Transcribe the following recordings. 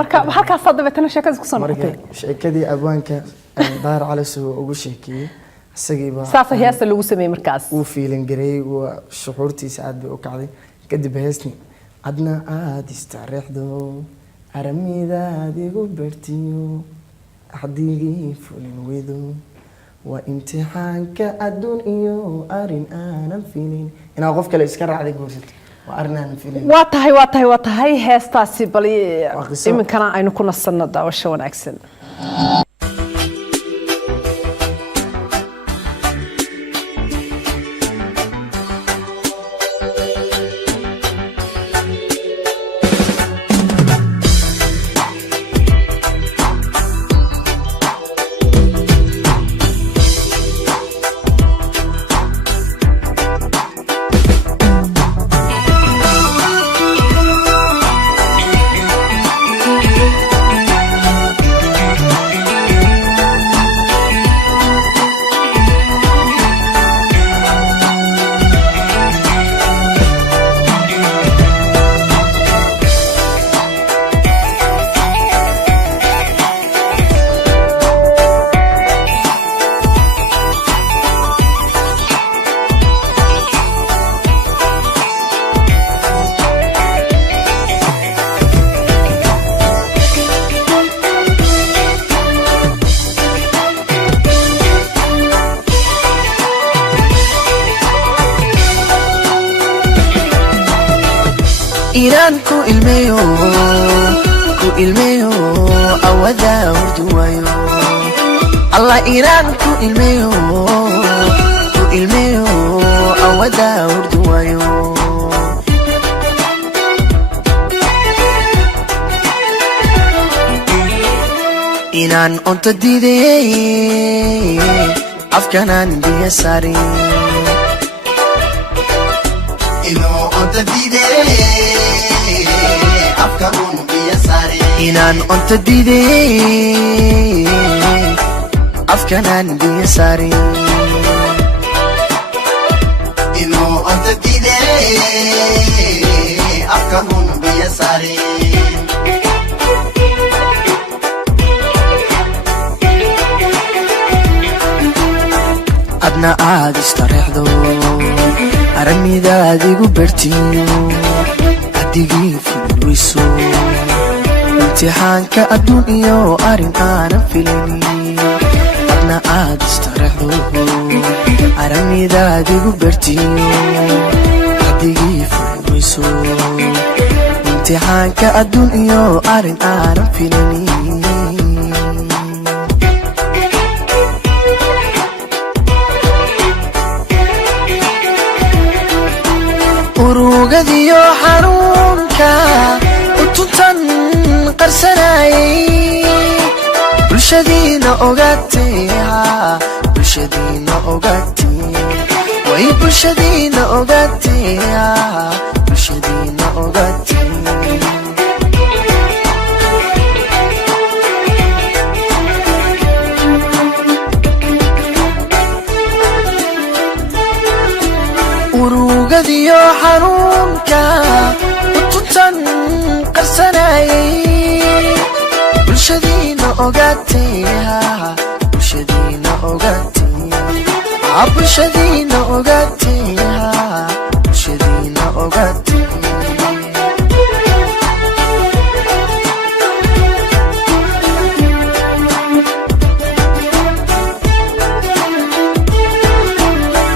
marka halkaas dabeetana sheekada ku soo noqotay sheekadii abwaanka daar cali soo ugu sheekiyay isagiiba saasa heesta lagu sameeyay markaas uu feeling garay waa shucuurtiisa aad bay u kacday kadib heesni adna aad istareexdo aramida adigu bartiyo axdigii fulin wedo waa imtixaanka adduun iyo arin aanan filin inaa qof kale iska raacday goorsato waa arin aanan filin waa tahay heestaasi bal iminkana aynu ku nasanno daawasho wanaagsan إيران كو إلميو أودا وردوايو الله إيران كو إلميو أودا وردوايو إيران أنت ديدي أفكانان دي ساري إنو أنت ديدي إنان أنت ديدي أفكانان دي ساري إنو أنت ديدي أفكانان دي ساري أدنى عاد استريحدو أرمي ذا ديقو برتينو أديقي في الويسو امتحانك الدنيا أرين أنا فيليني أدنى عاد استريحدو أرمي ذا ديقو برتينو أديقي في الويسو امتحانك الدنيا أرين أنا فيليني urugadii xanuunka utuntan qarsanay bulshadiina ogaatay way bulshadiina ogaatay urugadii xanuunka utuntan qarsanay bulshadiina ogaatay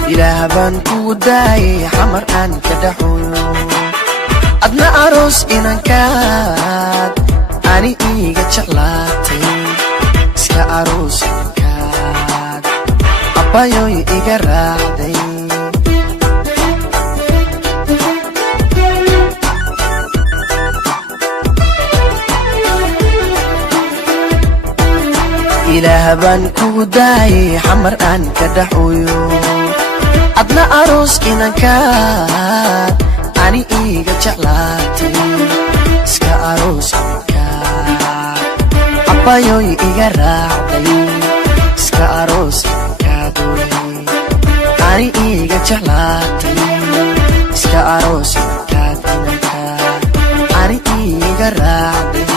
إله بان كوداي حمر أن كدحول أدنى أروس إنان كاد أني إيجا شغلاتي سكا أروس إنان كاد أبايو إيجا رادي إله بان كوداي حمر أن كدحول أدنى أروس إنان كاد أني إيجا شغلاتي سكا أروس إنان كاد أبايو إيجا رادي سكا أروس إنان كادوي أني إيجا شغلاتي سكا أروس إنان كاد أني إيجا رادي